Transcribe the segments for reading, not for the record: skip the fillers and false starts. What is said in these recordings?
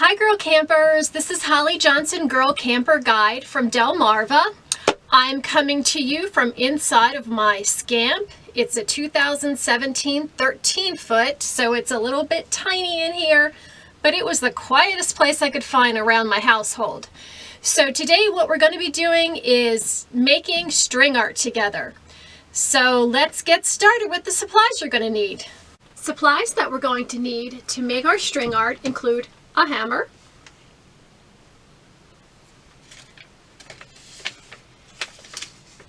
Hi Girl Campers, this is Holly Johnson, Girl Camper Guide from Delmarva. I'm coming to you from inside of my Scamp. It's a 2017 13 foot, so it's a little bit tiny in here, but it was the quietest place I could find around my household. So today what we're going to be doing is making string art together. So let's get started with the supplies you're going to need. Supplies that we're going to need to make our string art include a hammer,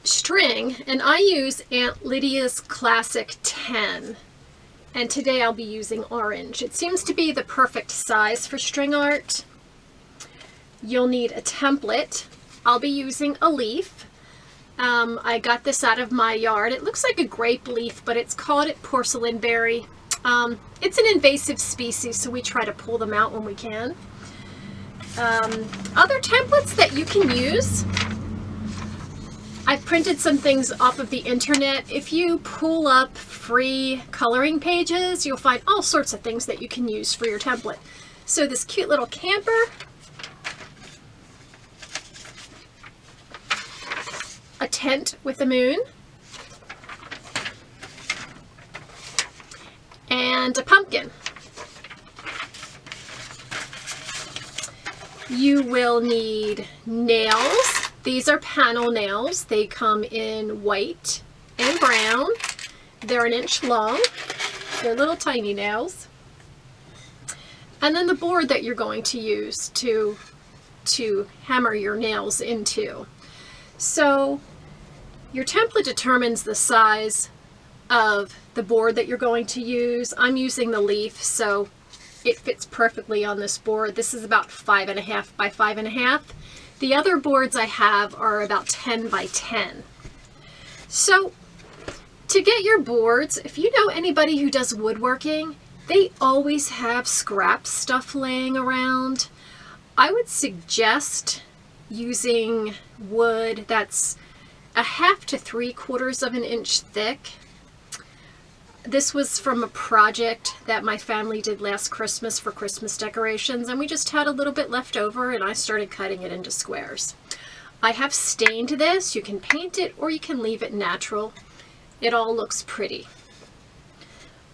string, and I use Aunt Lydia's Classic 10, and today I'll be using orange. It seems to be the perfect size for string art. You'll need a template. I'll be using a leaf. I got this out of my yard. It looks like a grape leaf, but it's called porcelain berry. It's an invasive species, so we try to pull them out when we can. Other templates that you can use, I've printed some things off of the internet. If you pull up free coloring pages, you'll find all sorts of things that you can use for your template. So this cute little camper, a tent with a moon, and a pumpkin. You will need nails. These are panel nails. They come in white and brown. They're 1 inch long. They're little tiny nails. And then the board that you're going to use to hammer your nails into. So your template determines the size of the board that you're going to use. I'm using the leaf, so it fits perfectly on this board. This is about 5.5 by 5.5. The other boards I have are about 10 by 10. So to get your boards, if you know anybody who does woodworking, they always have scrap stuff laying around. I would suggest using wood that's 1/2 to 3/4 of an inch thick. This was from a project that my family did last Christmas for Christmas decorations, and we just had a little bit left over and I started cutting it into squares. I have stained this. You can paint it or you can leave it natural. It all looks pretty.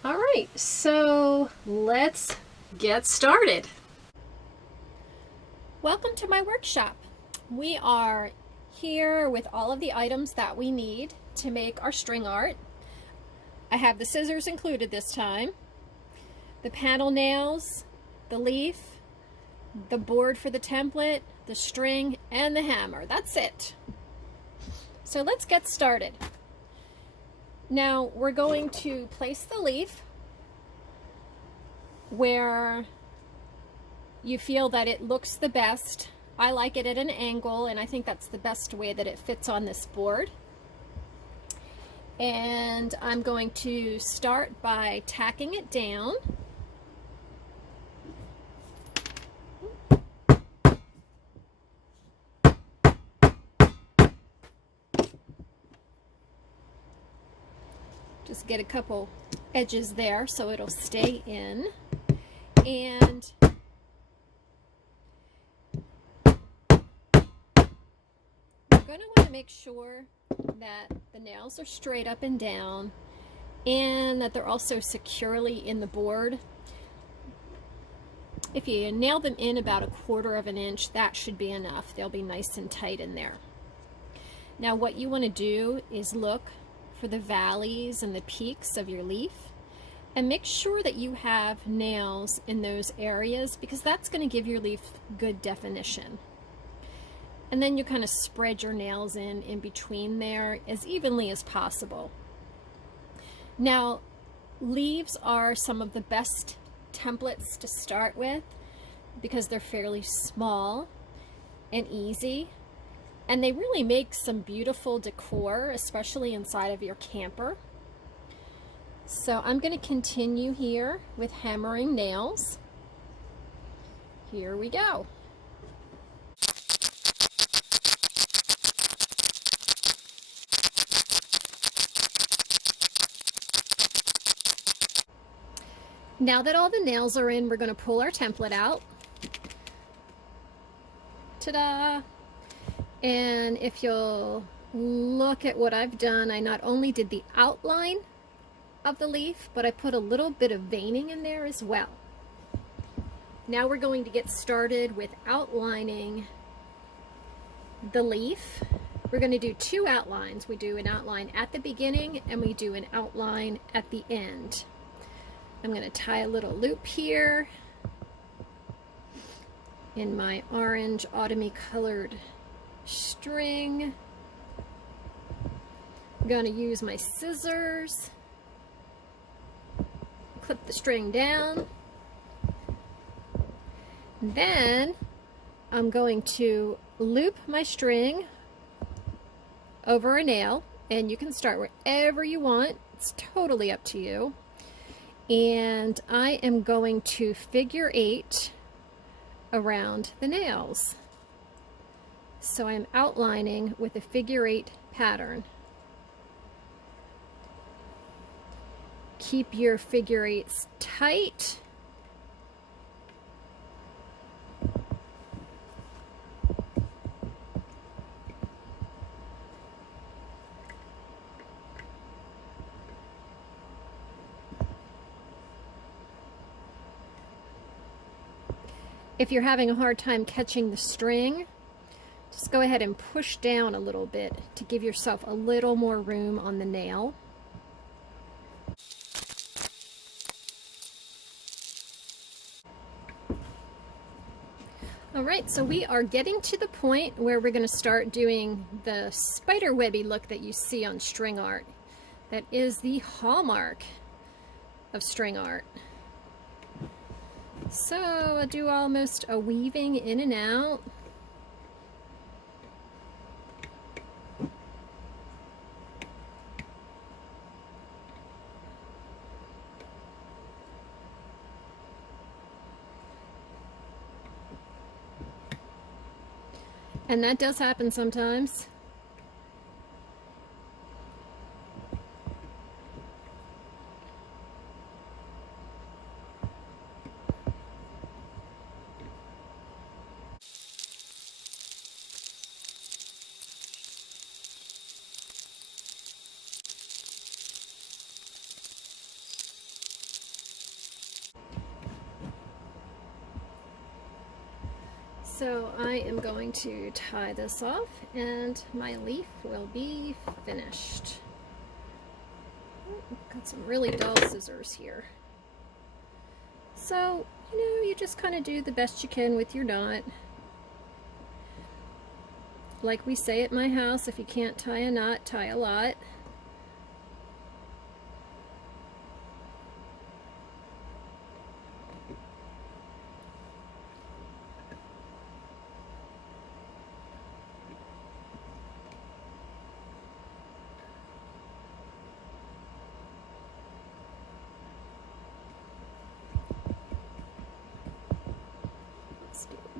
All right, so let's get started. Welcome to my workshop. We are here with all of the items that we need to make our string art. I have the scissors included this time, the panel nails, the leaf, the board for the template, the string, and the hammer. That's it. So let's get started. Now we're going to place the leaf where you feel that it looks the best. I like it at an angle, and I think that's the best way that it fits on this board. And I'm going to start by tacking it down. Just get a couple edges there so it'll stay in. And you're going to want to make sure that the nails are straight up and down and that they're also securely in the board. If you nail them in about 1/4 of an inch, that should be enough. They'll be nice and tight in there. Now what you want to do is look for the valleys and the peaks of your leaf and make sure that you have nails in those areas, because that's going to give your leaf good definition. And then you kind of spread your nails in between there as evenly as possible. Now, leaves are some of the best templates to start with because they're fairly small and easy, and they really make some beautiful decor, especially inside of your camper. So I'm going to continue here with hammering nails. Here we go. Now that all the nails are in, we're going to pull our template out. Ta-da! And if you'll look at what I've done, I not only did the outline of the leaf, but I put a little bit of veining in there as well. Now we're going to get started with outlining the leaf. We're going to do two outlines. We do an outline at the beginning and we do an outline at the end. I'm going to tie a little loop here in my orange autumny colored string. I'm going to use my scissors, clip the string down, and then I'm going to loop my string over a nail, and you can start wherever you want. It's totally up to you. And I am going to figure 8 around the nails. So I'm outlining with a figure 8 pattern. Keep your figure 8s tight. If you're having a hard time catching the string, just go ahead and push down a little bit to give yourself a little more room on the nail. Alright, so we are getting to the point where we're going to start doing the spider webby look that you see on string art. That is the hallmark of string art. So I do almost a weaving in and out. And that does happen sometimes. So I am going to tie this off and my leaf will be finished. Got some really dull scissors here. So, you just kind of do the best you can with your knot. Like we say at my house, if you can't tie a knot, tie a lot.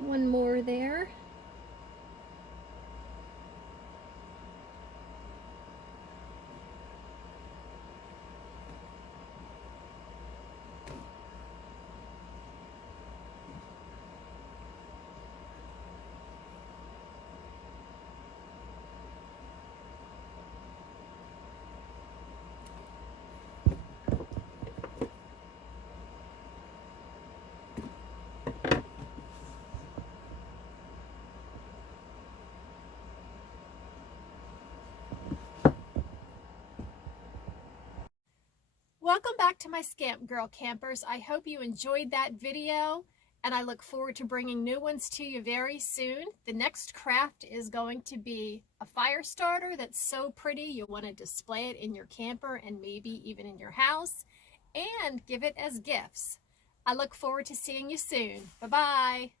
One more there. Welcome back to my Scamp Girl campers. I hope you enjoyed that video and I look forward to bringing new ones to you very soon. The next craft is going to be a fire starter that's so pretty you'll want to display it in your camper and maybe even in your house and give it as gifts. I look forward to seeing you soon. Bye-bye.